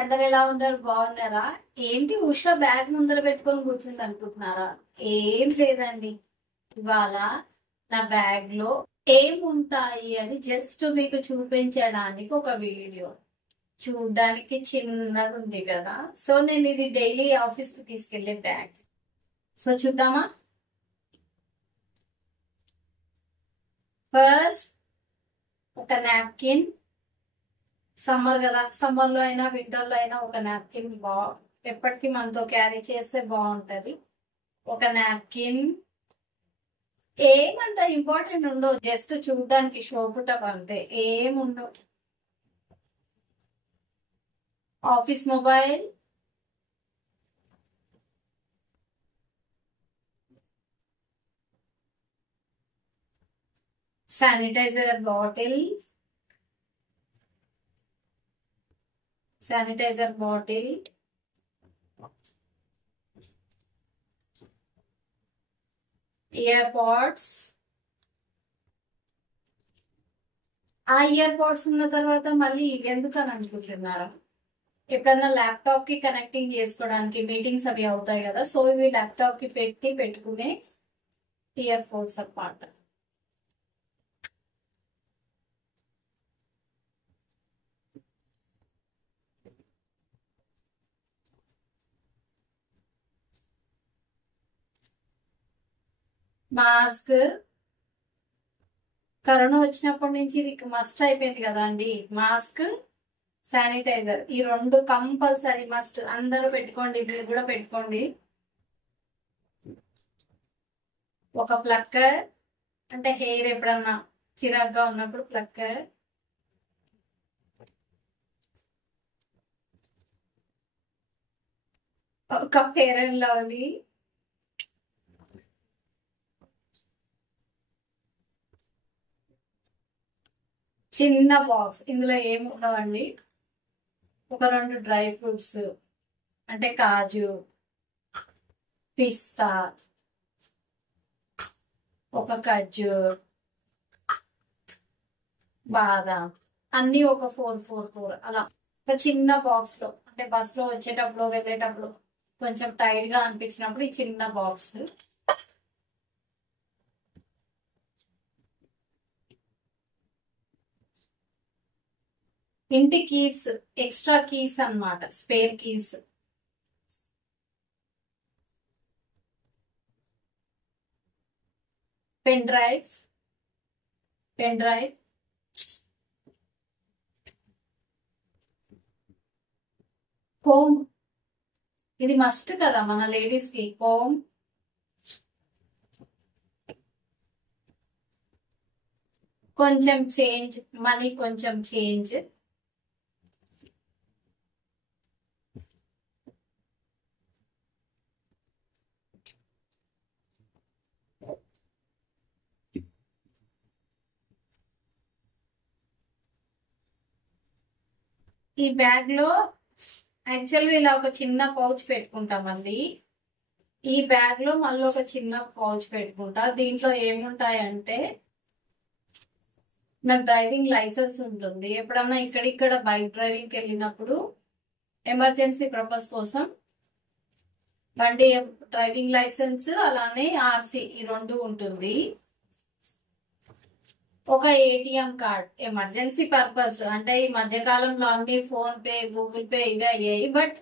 అందరు ఎలా ఉన్నారు? బాగున్నారా? ఏంటి ఉషా బ్యాగ్ ముందర పెట్టుకొని కూర్చుంది అనుకుంటున్నారా? ఏం లేదండి. ఇవాళ నా బ్యాగ్ లో ఏముంటాయి అని జస్ట్ మీకు చూపించడానికి ఒక వీడియో. చూడ్డానికి చిన్నగా ఉంది కదా, సో నేను ఇది డైలీ ఆఫీస్ కి తీసుకెళ్లే బ్యాగ్. సో చూద్దామా? ఫస్ట్ ఒక నాప్కిన్. సమ్మర్ కదా, సమ్మర్ లో అయినా వింటర్ లో అయినా ఒక నాప్కిన్ ఎప్పటికీ మనతో క్యారీ చేస్తే బాగుంటది. ఒక నాప్కిన్ ఏమంత ఇంపార్టెంట్ ఉండవు, జస్ట్ చూడడానికి షోపుటం అంతే, ఏముండవు. Office mobile, sanitizer bottle, ear pods. ఆ ఇయర్ పాడ్స్ ఉన్న తర్వాత మళ్ళీ ఇవి ఎందుకు అని అనుకుంటున్నారా? ఎప్పుడన్నా ల్యాప్టాప్ కి కనెక్టింగ్ చేసుకోవడానికి మీటింగ్స్ అవి అవుతాయి కదా, సో ఇవి ల్యాప్టాప్ కి పెట్టుకునే ఇయర్ ఫోన్స్ అన్నమాట. మాస్క్. కరోనా వచ్చినప్పటి నుంచి ఇది మస్ట్ అయిపోయింది కదా అండి. మాస్క్, శానిటైజర్, ఈ రెండు కంపల్సరీ మస్ట్. అందరూ పెట్టుకోండి, మీరు కూడా పెట్టుకోండి. ఒక ప్లక్కర్, అంటే హెయిర్ ఎప్పుడన్నా చిరాగ్గా ఉన్నప్పుడు ప్లక్కర్. ఒక ఫెయిర్ అండ్ లవ్లీ. చిన్న బాక్స్, ఇందులో ఏముండవండి. ఒక 2 డ్రై ఫ్రూట్స్, అంటే కాజు, పిస్తా, ఒక ఖర్జూర్, బాదాం, అన్ని ఒక 4 అలా ఒక చిన్న బాక్స్ లో. అంటే బస్ లో వచ్చేటప్పుడు వెళ్ళేటప్పుడు కొంచెం టైట్ గా అనిపించినప్పుడు ఈ చిన్న బాక్స్. ఇంటి కీస్, ఎక్స్ట్రా కీస్ అన్నమాట, spare keys. Pen drive, comb. ఇది మస్ట్ కదా మన లేడీస్ కి, కోమ్. కొంచెం చేంజ్, మనీ కొంచెం చేంజ్. ఈ బ్యాగ్ లో యాక్చువల్గా ఇలా ఒక చిన్న పౌచ్ పెట్టుకుంటామండి. ఈ బ్యాగ్ లో మళ్ళీ ఒక చిన్న పౌచ్ పెట్టుకుంటా. దీంట్లో ఏముంటాయంటే, నాకు డ్రైవింగ్ లైసెన్స్ ఉంటుంది. ఎప్పుడన్నా ఇక్కడిక్కడ బైక్ డ్రైవింగ్కి వెళ్ళినప్పుడు ఎమర్జెన్సీ పర్పస్ కోసం బండి డ్రైవింగ్ లైసెన్స్ అలానే ఆర్సి ఈ 2 ఉంటుంది. ఒక ఏటీఎం కార్డ్ ఎమర్జెన్సీ పర్పస్, అంటే ఈ మధ్య కాలంలో అన్ని ఫోన్ పే, గూగుల్ పే ఇవే అయ్యాయి, బట్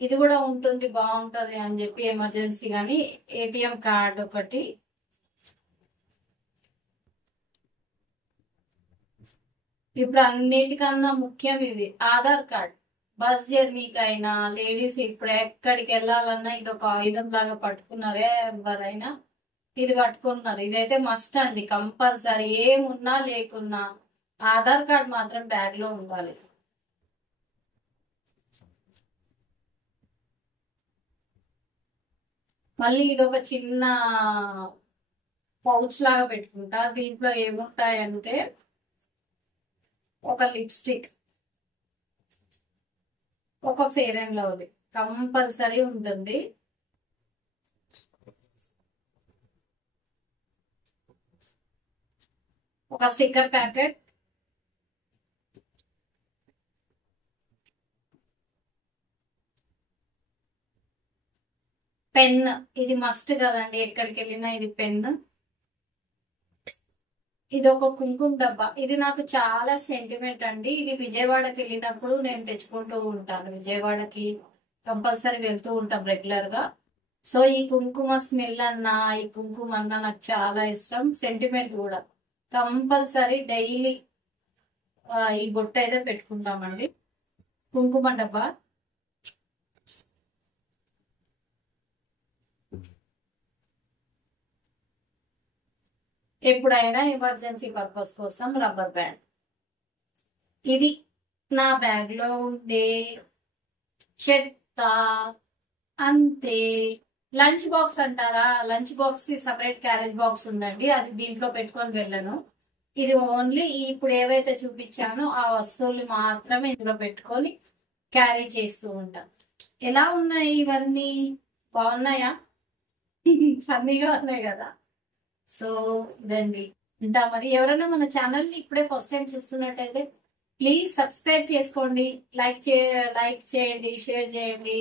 ఇది కూడా ఉంటుంది, బాగుంటది అని చెప్పి ఎమర్జెన్సీ. కానీ ఏటీఎం కార్డ్ ఒకటి. ఇప్పుడు అన్నిటికన్నా ముఖ్యం ఇది ఆధార్ కార్డ్. బస్ జర్నీకైనా లేడీస్ ఇప్పుడు ఎక్కడికి వెళ్ళాలన్నా ఇది ఒక ఆయుధం లాగా పట్టుకున్నారే ఎవరైనా, ఇది పట్టుకున్నారు. ఇదైతే మస్ట్ అండి, కంపల్సరీ. ఏమున్నా లేకున్నా ఆధార్ కార్డ్ మాత్రం బ్యాగ్ లో ఉండాలి. మళ్ళీ ఇది ఒక చిన్న పౌచ్ లాగా పెట్టుకుంటా. దీంట్లో ఏముంటాయంటే, ఒక లిప్స్టిక్, ఒక ఫెయిర్ అండ్ లవ్లీ కంపల్సరీ ఉంటుంది. ఒక స్టిక్కర్ ప్యాకెట్, పెన్, ఇది మస్ట్ కదండి, ఎక్కడికి వెళ్ళినా ఇది పెన్. ఇది ఒక కుంకుమ డబ్బా, ఇది నాకు చాలా సెంటిమెంట్ అండి. ఇది విజయవాడకి వెళ్ళినప్పుడు నేను తెచ్చుకుంటూ ఉంటాను, విజయవాడకి కంపల్సరీ వెళ్తూ ఉంటాం రెగ్యులర్ గా. సో ఈ కుంకుమ స్మెల్ అన్నా, ఈ కుంకుమ అన్నా నాకు చాలా ఇష్టం, సెంటిమెంట్ కూడా. కంపల్సరీ డైలీ ఈ బొట్టు అయితే పెట్టుకుంటామండి. కుంకుమ డబ్బా. ఎప్పుడైనా ఎమర్జెన్సీ పర్పస్ కోసం రబ్బర్ బ్యాండ్. ఇది నా బ్యాగ్ లో ఉండే చెత్త అంతే. లంచ్ బాక్స్ అంటారా, లంచ్ బాక్స్ కి సపరేట్ క్యారేజ్ బాక్స్ ఉందండి, అది దీంట్లో పెట్టుకొని వెళ్ళను. ఇది ఓన్లీ ఇప్పుడు ఏవైతే చూపించానో ఆ వస్తువులు మాత్రమే ఇందులో పెట్టుకొని క్యారీ చేస్తూ ఉంటాను. ఎలా ఉన్నాయి ఇవన్నీ, బాగున్నాయా? ఫన్నీగా ఉన్నాయి కదా. సో ఇదండి. ఇంకా మరి ఎవరైనా మన ఛానల్ ని ఇప్పుడే ఫస్ట్ టైం చూస్తున్నట్టయితే ప్లీజ్ సబ్స్క్రైబ్ చేసుకోండి, లైక్ చేయండి, షేర్ చేయండి.